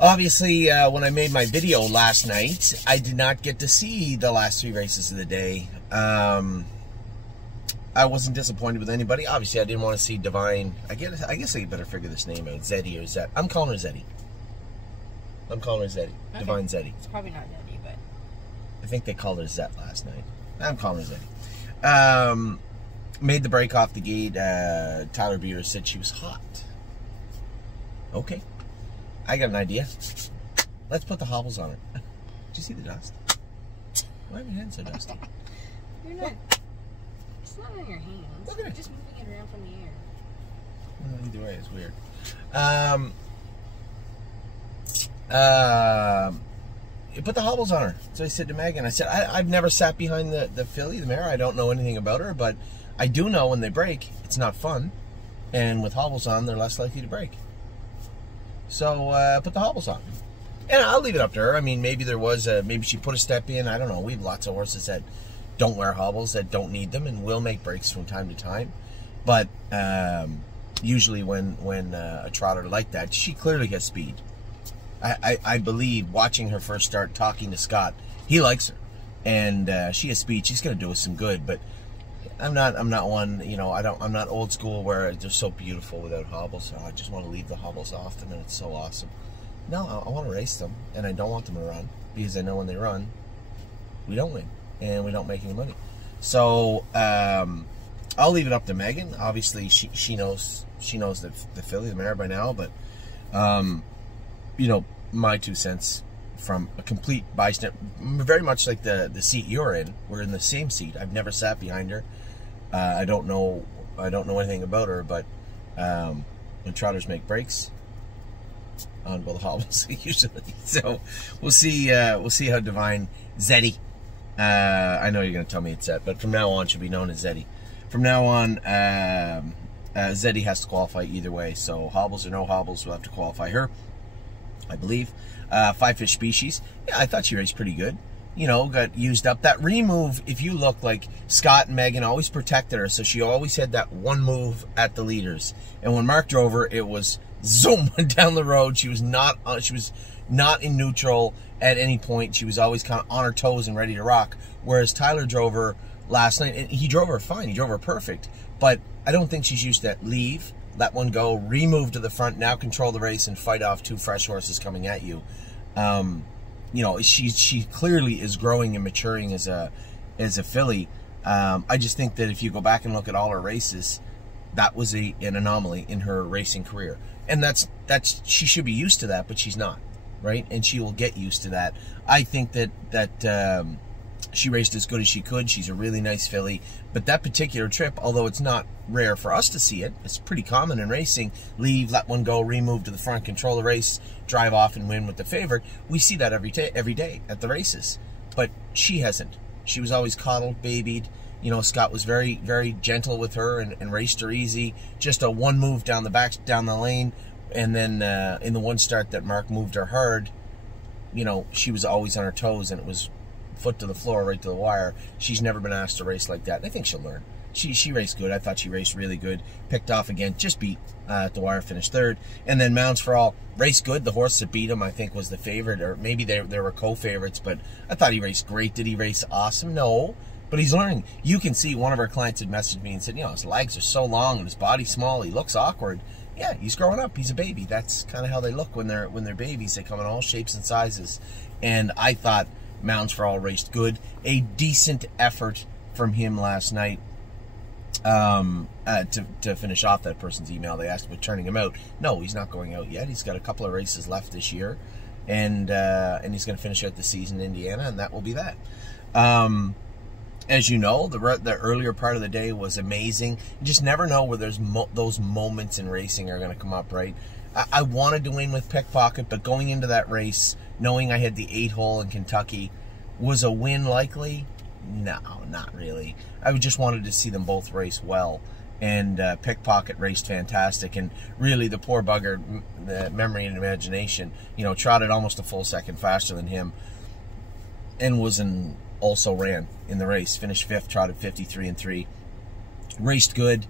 Obviously, when I made my video last night, I did not get to see the last 3 races of the day. I wasn't disappointed with anybody. Obviously, I didn't want to see Divine. I guess I better figure this name out. Zeddy or Zed. I'm calling her Zeddy. Okay. Divine Zeddy. It's probably not Zeddy, but I think they called her Zet last night. I'm calling her Zeddy. Made the break off the gate. Tyler Beater said she was hot. Okay. I got an idea. Let's put the hobbles on her. Did you see the dust? Why are your hands so dusty? You're not. It's not on your hands. Look at it. You're just moving it around from the air. Well, either way, it's weird. You put the hobbles on her. So I said to Megan, I said, I've never sat behind the filly, the mare. I don't know anything about her, but I do know when they break, it's not fun. And with hobbles on, they're less likely to break. So put the hobbles on. And I'll leave it up to her. I mean, maybe there was maybe she put a step in. I don't know. We have lots of horses that don't wear hobbles, that don't need them, and will make breaks from time to time. But usually when a trotter like that, she clearly has speed. I believe, watching her first start, talking to Scott, he likes her, and she has speed. She's going to do us some good. But I'm not one, you know, I'm not old school where they're so beautiful without hobbles. So I just want to leave the hobbles off them, and it's so awesome. No, I want to race them, and I don't want them to run, because I know when they run, we don't win, and we don't make any money. So I'll leave it up to Megan. Obviously, she knows the filly, the mare by now, but you know, my 2 cents from a complete bystander, very much like the seat you're in. We're in the same seat. I've never sat behind her. I don't know anything about her, but when trotters make breaks, on both hobbles usually. So we'll see how Divine Zeddy. I know you're going to tell me it's Zed, but from now on she'll be known as Zeddy. From now on, Zeddy has to qualify either way. So hobbles or no hobbles, we'll have to qualify her, I believe. 5-fish species. Yeah, I thought she raced pretty good. You know, got used up. That remove, if you look, like Scott and Megan always protected her, so she always had that one move at the leaders. And when Mark drove her, it was zoom down the road. She was not in neutral at any point. She was always kind of on her toes and ready to rock. Whereas Tyler drove her last night, and he drove her fine. He drove her perfect. But I don't think she's used to that leave, let one go, remove to the front, now control the race and fight off 2 fresh horses coming at you. You know, she clearly is growing and maturing as a filly. I just think that if you go back and look at all her races, that was an anomaly in her racing career, and that's she should be used to that, but she's not, right? And she will get used to that. I think that she raced as good as she could. She's a really nice filly, but that particular trip, although it's not rare for us to see it, it's pretty common in racing. Leave, let one go, remove to the front, control the race, drive off and win with the favorite. We see that every day at the races, but she hasn't. She was always coddled, babied. You know, Scott was very, very gentle with her and raced her easy. Just a one move down the lane, and then in the one start that Mark moved her hard, you know, she was always on her toes, and it was foot to the floor, right to the wire. She's never been asked to race like that, and I think she'll learn. She raced good. I thought she raced really good. Picked off again, just beat at the wire, finished 3rd. And then Mounds for All raced good. The horse that beat him, I think, was the favorite, or maybe they were co-favorites, but I thought he raced great. Did he race awesome? No, but he's learning. You can see one of our clients had messaged me and said, you know, his legs are so long and his body's small. He looks awkward. Yeah, he's growing up. He's a baby. That's kind of how they look when they're babies. They come in all shapes and sizes. And I thought Mounds for All raced good. A decent effort from him last night. To finish off that person's email, they asked about turning him out. No, he's not going out yet. He's got a couple of races left this year, and he's going to finish out the season in Indiana, and that will be that. As you know, the earlier part of the day was amazing. You just never know where those moments in racing are going to come up, right? I wanted to win with Pickpocket, but going into that race, knowing I had the 8-hole in Kentucky, was a win likely? No, not really. I just wanted to see them both race well, and Pickpocket raced fantastic, and really the poor bugger, the memory and imagination, you know, trotted almost a full second faster than him, and also ran in the race, finished 5th, trotted 53 and 3, raced good.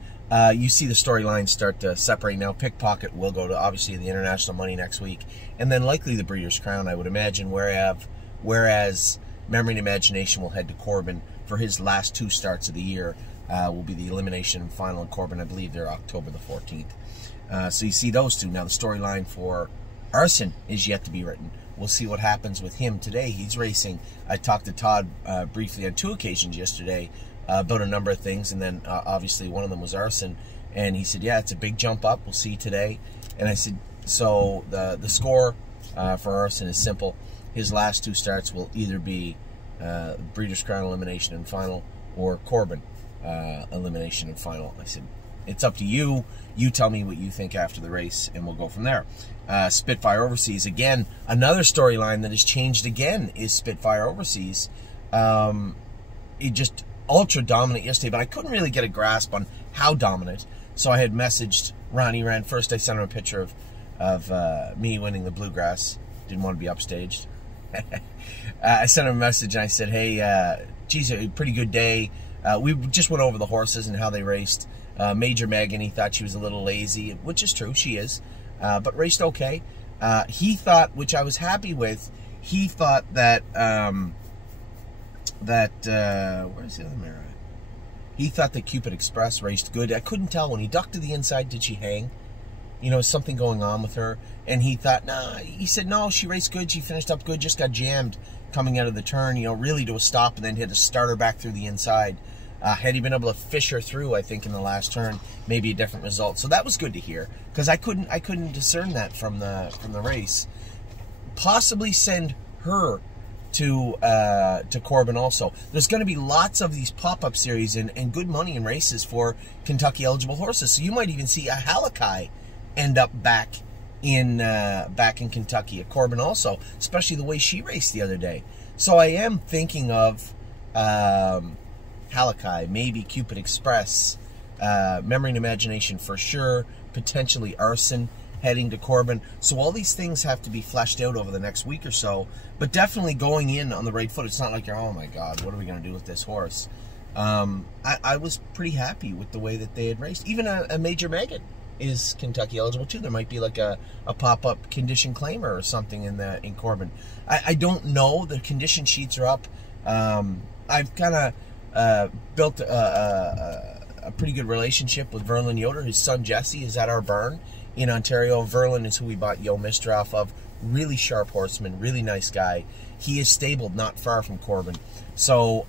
you see the storylines start to separate now. Pickpocket will go to, obviously, the International Money next week, and then likely the Breeders' Crown, I would imagine, whereas Memory and Imagination will head to Corbin for his last 2 starts of the year. Will be the elimination and final in Corbin. I believe they're October the 14th. So you see those two. Now the storyline for Arson is yet to be written. We'll see what happens with him today. He's racing. I talked to Todd briefly on 2 occasions yesterday about a number of things, and then obviously one of them was Arson, and he said, yeah, it's a big jump up. We'll see today. And I said, so the score for Arson is simple. His last 2 starts will either be Breeders' Crown elimination and final or Corbin elimination and final. I said, it's up to you. You tell me what you think after the race, and we'll go from there. Spitfire Overseas, again, another storyline that has changed again is Spitfire Overseas. It just ultra dominant yesterday, but I couldn't really get a grasp on how dominant. So I had messaged Ronnie Wren. First, I sent him a picture of me winning the Bluegrass. Didn't want to be upstaged. I sent him a message and I said, hey, geez, a pretty good day. We just went over the horses and how they raced. Major Megan, he thought she was a little lazy, which is true, she is, but raced okay. He thought, which I was happy with, he thought that, where's the other mirror? He thought that Cupid Express raced good. I couldn't tell. When he ducked to the inside, did she hang? You know, something going on with her. And he thought, nah, he said, no, she raced good. She finished up good, just got jammed coming out of the turn, you know, really to a stop, and then had to start her back through the inside. Had he been able to fish her through, I think, in the last turn, maybe a different result. So that was good to hear, because I couldn't discern that from the race. Possibly send her to Corbin also. There's going to be lots of these pop-up series and good money in races for Kentucky eligible horses. So you might even see a Halakai end up back in Kentucky at Corbin also, especially the way she raced the other day. So I am thinking of Halakai, maybe Cupid Express, Memory and Imagination for sure, potentially Arson heading to Corbin. So all these things have to be fleshed out over the next week or so, but definitely going in on the right foot. It's not like you're, oh my God, what are we going to do with this horse? I was pretty happy with the way that they had raced. Even a Major Megan is Kentucky eligible too. There might be like a pop-up condition claimer or something in Corbin. I don't know. The condition sheets are up. I've kind of built a pretty good relationship with Verlin Yoder. His son Jesse is at our barn in Ontario. Verlin is who we bought Yo Mister off of. Really sharp horseman, really nice guy. He is stabled not far from Corbin. So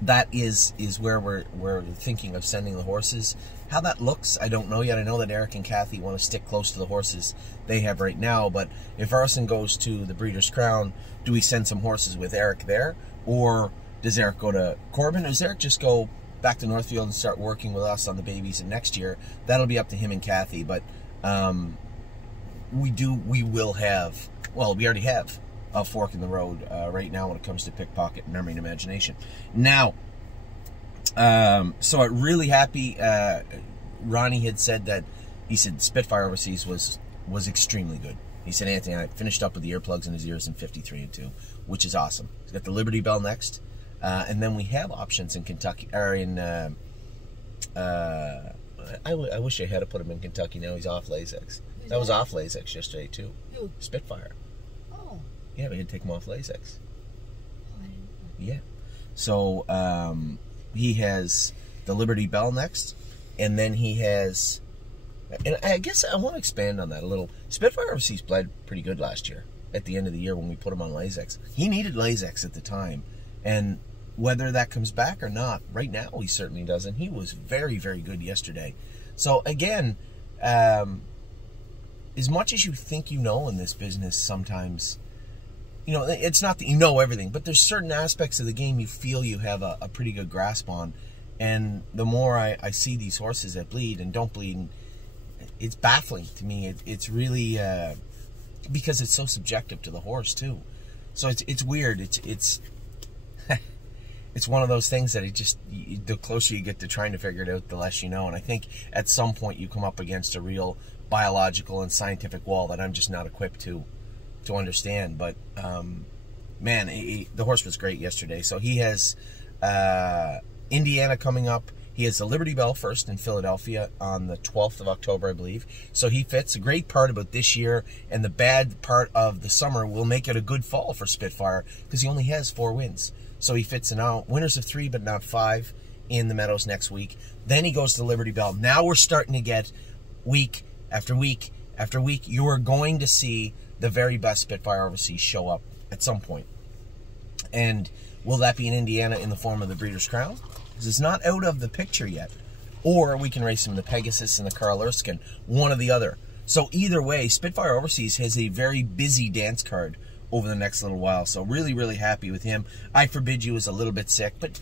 that is where we're thinking of sending the horses. How that looks, I don't know yet. I know that Eric and Kathy want to stick close to the horses they have right now, but if Arson goes to the Breeders' Crown, do we send some horses with Eric there? Or does Eric go to Corbin? Or does Eric just go back to Northfield and start working with us on the babies? And next year, that'll be up to him and Kathy. But we will have, well, we already have a fork in the road right now when it comes to Pickpocket, Memory, and Imagination. Now, so I'm really happy. Ronnie had said that, he said Spitfire Overseas was extremely good. He said, Anthony, I finished up with the earplugs in his ears in 53-2, which is awesome. He's got the Liberty Bell next, and then we have options in Kentucky, or in, I wish I had to put him in Kentucky. Now he's off Lasix. That was off Lasix yesterday too. Who? Spitfire. Oh. Yeah, we had to take him off Lasix. Oh, I didn't know. Yeah. So he has the Liberty Bell next, and then he has, and I guess I want to expand on that a little. Spitfire Overseas bled pretty good last year at the end of the year when we put him on Lasix. He needed Lasix at the time, and whether that comes back or not, right now he certainly doesn't. He was very, very good yesterday. So again, as much as you think you know in this business, sometimes, you know, it's not that you know everything, but there's certain aspects of the game you feel you have a pretty good grasp on. And the more I see these horses that bleed and don't bleed, it's baffling to me. It's really, because it's so subjective to the horse too. So it's weird. It's it's one of those things that the closer you get to trying to figure it out, the less you know. And I think at some point you come up against a real biological and scientific wall that I'm just not equipped to understand. But man, the horse was great yesterday. So he has Indiana coming up. He has the Liberty Bell first in Philadelphia on the 12th of October, I believe. So he fits. A great part about this year and the bad part of the summer will make it a good fall for Spitfire because he only has 4 wins. So he fits in now. Winners of 3, but not 5 in the Meadows next week. Then he goes to Liberty Bell. Now we're starting to get week after week after week. You are going to see the very best Spitfire Overseas show up at some point. And will that be in Indiana in the form of the Breeders' Crown? Because it's not out of the picture yet. Or we can race him in the Pegasus and the Carl Erskine, one or the other. So either way, Spitfire Overseas has a very busy dance card over the next little while. So really, really happy with him. I Forbid You is a little bit sick, but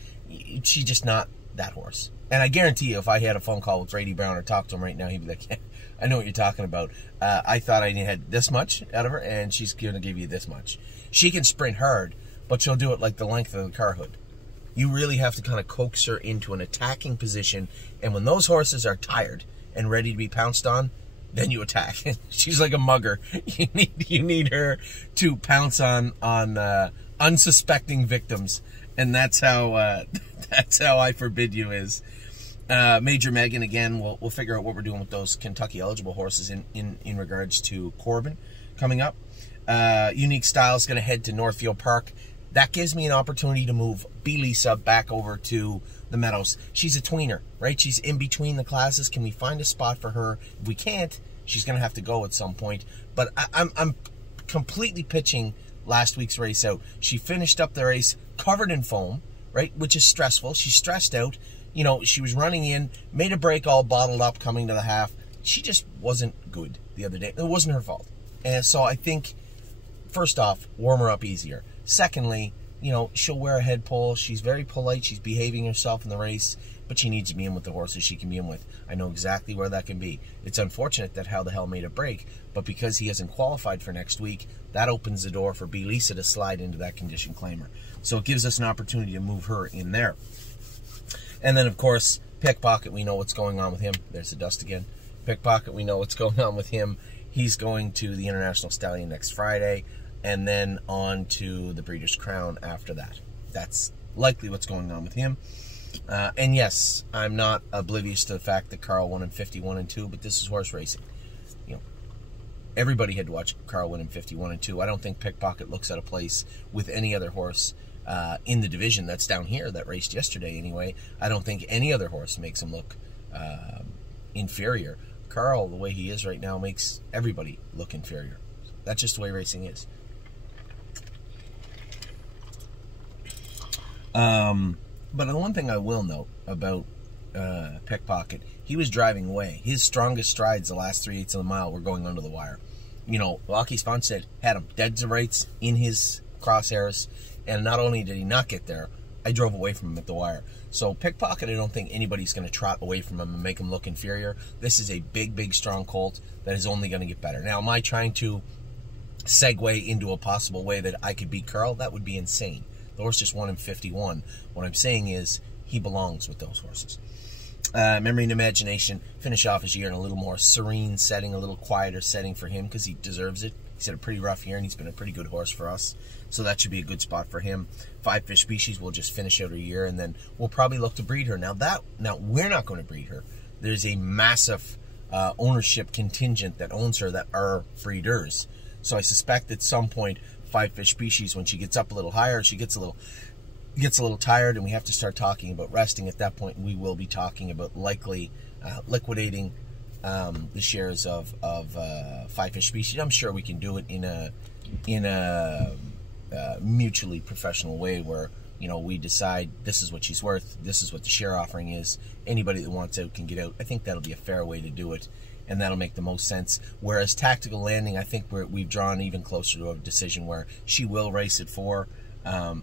she's just not that horse. And I guarantee you, if I had a phone call with Brady Brown or talked to him right now, he'd be like, yeah, I know what you're talking about. I thought I had this much out of her, and she's going to give you this much. She can sprint hard, but she'll do it like the length of the car hood. You really have to kind of coax her into an attacking position, and when those horses are tired and ready to be pounced on, then you attack. She's like a mugger. You need her to pounce on unsuspecting victims, and that's how I Forbid You is. Major Megan, again, we'll figure out what we're doing with those Kentucky eligible horses in regards to Corbin coming up. Unique Style is going to head to Northfield Park. That gives me an opportunity to move B. Lisa back over to the Meadows. She's a tweener, right? She's in between the classes. Can we find a spot for her? If we can't, she's going to have to go at some point. But I'm completely pitching last week's race out. She finished up the race covered in foam, right? Which is stressful. She's stressed out. You know, she was running in, made a break all bottled up coming to the half. She just wasn't good the other day. It wasn't her fault. And so I think, first off, warm her up easier. Secondly, you know, she'll wear a head pole. She's very polite. She's behaving herself in the race, but she needs to be in with the horses she can be in with. I know exactly where that can be. It's unfortunate that How the Hell made a break, but because he hasn't qualified for next week, that opens the door for B. Lisa to slide into that condition claimer. So it gives us an opportunity to move her in there. And then, of course, Pickpocket, we know what's going on with him. There's the dust again. Pickpocket, we know what's going on with him. He's going to the International Stallion next Friday, and then on to the Breeders' Crown after that. That's likely what's going on with him. And yes, I'm not oblivious to the fact that Carl won in 51 and 2, but this is horse racing. You know, everybody had to watch Carl win in 51 and 2. I don't think Pickpocket looks at a place with any other horse in the division that's down here that raced yesterday anyway. I don't think any other horse makes him look inferior. Carl, the way he is right now, makes everybody look inferior. That's just the way racing is. But the one thing I will note about Pickpocket, he was driving away. His strongest strides the last 3/8 of the mile were going under the wire. You know, Lockie Sponstead had him dead to rights in his crosshairs, and not only did he not get there, I drove away from him at the wire. So Pickpocket, I don't think anybody's going to trot away from him and make him look inferior. This is a big, big, strong colt that is only going to get better. Now, am I trying to segue into a possible way that I could beat Carl? That would be insane. The horse just won in 51. What I'm saying is he belongs with those horses. Memory and Imagination, finish off his year in a little more serene setting, a little quieter setting for him because he deserves it. He's had a pretty rough year and he's been a pretty good horse for us. So that should be a good spot for him. 5 Fish Species will just finish out her year, and then we'll probably look to breed her. Now we're not going to breed her. There's a massive ownership contingent that owns her that are breeders. So I suspect at some point 5 Fish Species, when she gets up a little higher, she gets a little tired, and we have to start talking about resting. At that point, we will be talking about likely liquidating the shares of 5 Fish Species. I'm sure we can do it in a mutually professional way where, you know, we decide this is what she's worth, this is what the share offering is. Anybody that wants out can get out. I think that'll be a fair way to do it, and that'll make the most sense. Whereas Tactical Landing, I think we've drawn even closer to a decision where she will race at 4.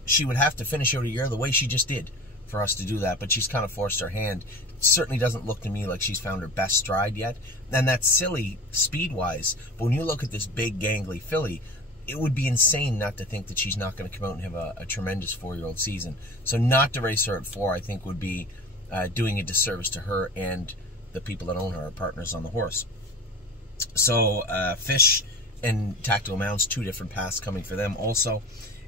She would have to finish out a year the way she just did for us to do that, but she's kind of forced her hand. It certainly doesn't look to me like she's found her best stride yet, and that's silly speed-wise. But when you look at this big, gangly filly, it would be insane not to think that she's not going to come out and have a tremendous 4-year-old season. So not to race her at 4, I think, would be doing a disservice to her and the people that own her, our partners on the horse. So Fish and Tactical Mounds, 2 different paths coming for them also.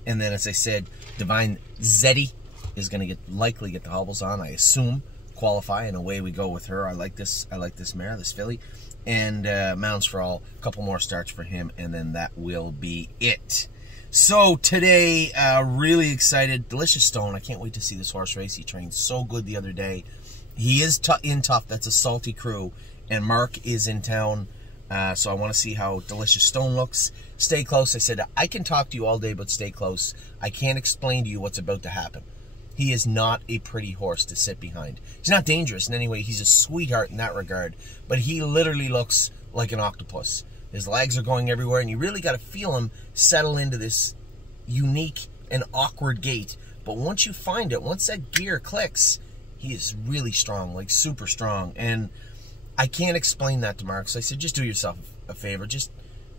And then, as I said, Divine Zeddy is going to likely get the hobbles on, I assume, qualify, and away we go with her. I like this mare, this filly. And Mounds for All, a couple more starts for him, and then that will be it. So today, really excited. Delicious Stone, I can't wait to see this horse race. He trained so good the other day. He is in tough. That's a salty crew. And Mark is in town, so I want to see how Delicious Stone looks. Stay close. I said, I can talk to you all day, but stay close. I can't explain to you what's about to happen. He is not a pretty horse to sit behind. He's not dangerous in any way. He's a sweetheart in that regard. But he literally looks like an octopus. His legs are going everywhere, and you really got to feel him settle into this unique and awkward gait. But once you find it, once that gear clicks, he is really strong, like super strong. And I can't explain that to Mark. So I said, just do yourself a favor. Just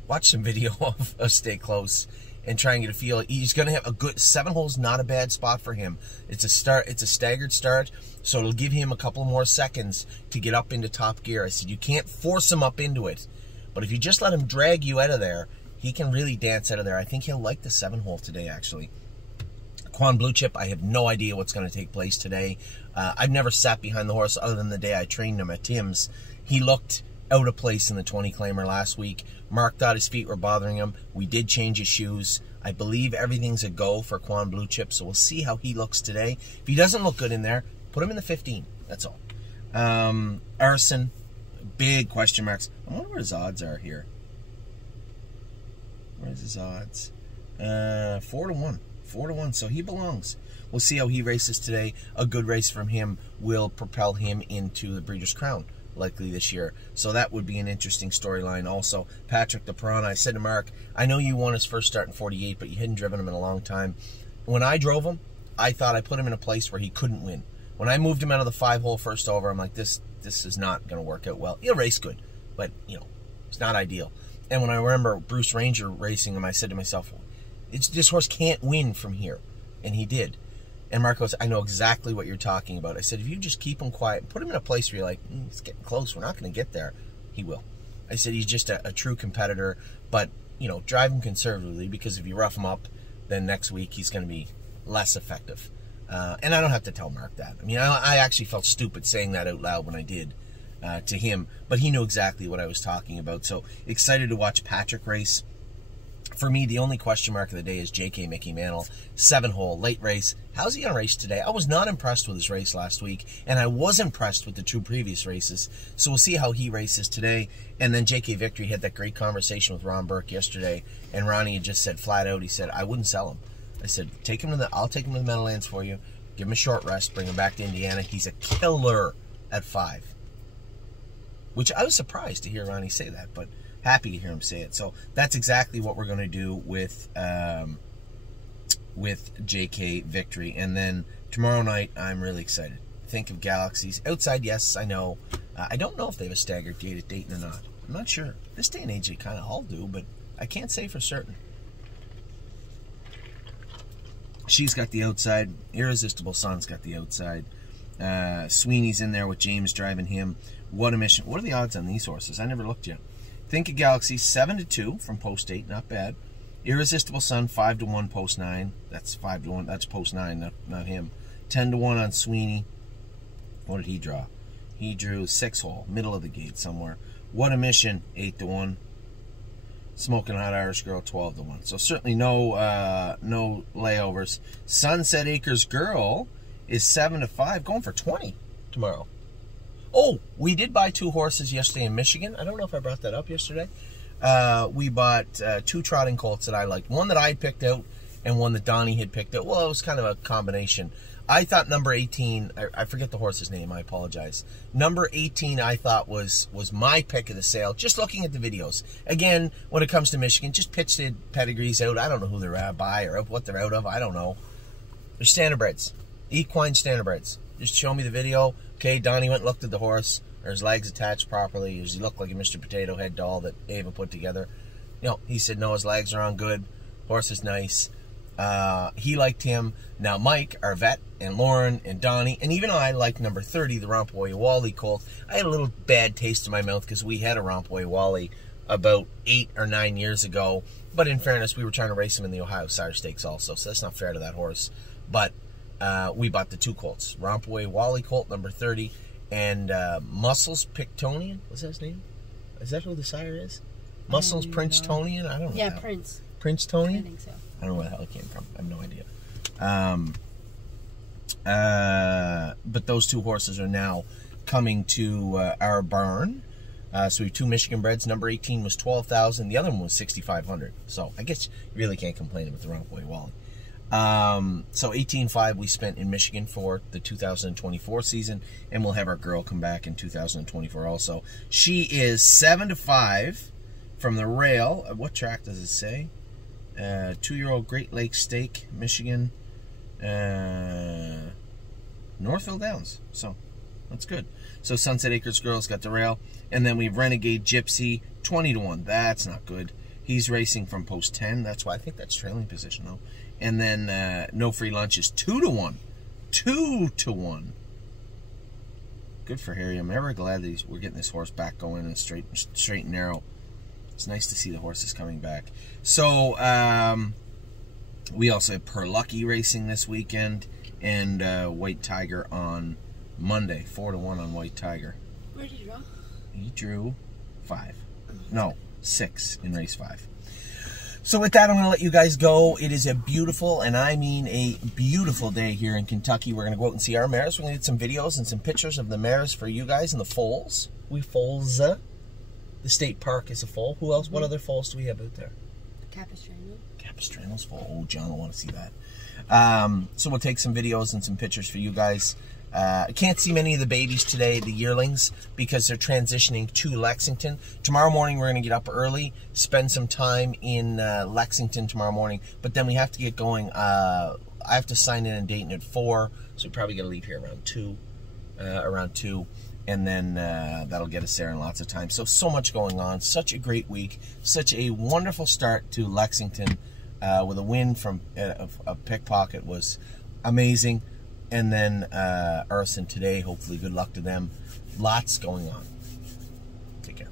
watch some video of Stay Close and try and get a feel. He's going to have a good 7 holes, not a bad spot for him. It's a staggered start, so it'll give him a couple more seconds to get up into top gear. I said, you can't force him up into it, but if you just let him drag you out of there, he can really dance out of there. I think he'll like the 7 hole today, actually. Quan Blue Chip, I have no idea what's going to take place today. I've never sat behind the horse other than the day I trained him at Tim's. He looked out of place in the 20 claimer last week. Mark thought his feet were bothering him. We did change his shoes. I believe everything's a go for Quan Blue Chip, so we'll see how he looks today. If he doesn't look good in there, put him in the 15. That's all. Arson, big question marks. I wonder what his odds are here. Where's his odds? 4 to 1. 4 to 1, so he belongs. We'll see how he races today. A good race from him will propel him into the Breeders' Crown likely this year. So that would be an interesting storyline also. Patrick the Piranha, I said to Mark, I know you won his first start in 48, but you hadn't driven him in a long time. When I drove him, I thought I put him in a place where he couldn't win. When I moved him out of the 5-hole first over, I'm like, this is not going to work out well. He'll race good, but, you know, it's not ideal. And when I remember Bruce Ranger racing him, I said to myself, this horse can't win from here. And he did. And Mark goes, I know exactly what you're talking about. I said, if you just keep him quiet and put him in a place where you're like, it's getting close, we're not going to get there, he will. I said, he's just a true competitor, but, you know, drive him conservatively, because if you rough him up, then next week he's going to be less effective. And I don't have to tell Mark that. I mean, I actually felt stupid saying that out loud when I did to him, but he knew exactly what I was talking about. So excited to watch Patrick race. For me, the only question mark of the day is J.K. Mickey Mantle, 7-hole, late race. How's he going to race today? I was not impressed with his race last week, and I was impressed with the 2 previous races. So we'll see how he races today. And then J.K. Victory had that great conversation with Ron Burke yesterday, and Ronnie had just said flat out, he said, I wouldn't sell him. I said, I'll take him to the Meadowlands for you, give him a short rest, bring him back to Indiana. He's a killer at 5. Which I was surprised to hear Ronnie say that, but happy to hear him say it. So that's exactly what we're going to do with JK Victory. And then tomorrow night, I'm really excited. Think of Galaxies. Outside, yes, I know. I don't know if they have a staggered gate at Dayton or not. I'm not sure. This day and age, they kind of all do, but I can't say for certain. She's got the outside. Irresistible Sun's got the outside. Sweeney's in there with James driving him. What a mission. What are the odds on these horses? I never looked yet. Think of Galaxy, 7 to 2 from post 8, not bad. Irresistible Sun, 5 to 1 post 9. That's 5 to 1. That's post 9, not him. 10 to 1 on Sweeney. What did he draw? He drew 6-hole, middle of the gate somewhere. What a Mission, 8 to 1. Smoking Hot Irish Girl, 12 to 1. So certainly no layovers. Sunset Acres Girl is 7 to 5, going for 20 tomorrow. Oh, we did buy 2 horses yesterday in Michigan. I don't know if I brought that up yesterday. We bought 2 trotting colts that I liked. One that I had picked out and one that Donnie had picked out. Well, it was kind of a combination. I thought number 18, I forget the horse's name, I apologize. Number 18 I thought was my pick of the sale, just looking at the videos. Again, when it comes to Michigan, just pitched the pedigrees out. I don't know who they're by or what they're out of. I don't know. They're standardbreds. Equine standardbreds. Just show me the video. Okay, Donnie went and looked at the horse. Are his legs attached properly? Does he look like a Mr. Potato Head doll that Ava put together? You know, he said, no, his legs are on good. Horse is nice. He liked him. Now, Mike, our vet, and Lauren, and Donnie, and even I liked number 30, the Rompoy Wally colt. I had a little bad taste in my mouth because we had a Rompoy Wally about 8 or 9 years ago. But in fairness, we were trying to race him in the Ohio Sire Stakes also, so that's not fair to that horse. But we bought the 2 colts. Rompaway Wally colt, number 30, and Muscles Pictonian. Was that his name? Is that who the sire is? Muscles Princetonian? I don't know. Yeah, Prince. Princetonian? I think so. I don't know where the hell it came from. I have no idea. But those 2 horses are now coming to our barn. So we have 2 Michigan breds. Number 18 was $12,000. The other one was $6,500. So I guess you really can't complain with the Rompaway Wally. So $18,500 we spent in Michigan for the 2024 season, and we'll have our girl come back in 2024 also. She is 7-5 from the rail. What track does it say? 2-year-old Great Lakes Stake, Michigan, Northville Downs. So that's good. So Sunset Acres girls got the rail, and then we have Renegade Gypsy 20-1. That's not good. He's racing from post 10. That's why I think that's trailing position though. And then No Free Lunch is 2-1. 2-1. Good for Harry. I'm ever glad that we're getting this horse back going and straight and narrow. It's nice to see the horses coming back. So we also have Per Lucky racing this weekend, and White Tiger on Monday. 4-1 on White Tiger. Where did you draw? He drew 5. No, 6 in race 5. So with that, I'm going to let you guys go. It is a beautiful, and I mean a beautiful day here in Kentucky. We're going to go out and see our mares. We're going to get some videos and some pictures of the mares for you guys in the foals. We foals. The state park is a foal. Who else? What other foals do we have out there? Capistrano. Capistrano's foal. Oh, John will want to see that. So we'll take some videos and some pictures for you guys. I can't see many of the babies today, the yearlings, because they're transitioning to Lexington. Tomorrow morning we're going to get up early, spend some time in Lexington tomorrow morning, but then we have to get going. I have to sign in and Dayton at 4, so we probably got to leave here around 2, and then that'll get us there in lots of time. So much going on, such a great week, such a wonderful start to Lexington with a win from a pickpocket was amazing. And then Urson today, hopefully good luck to them. Lots going on. Take care.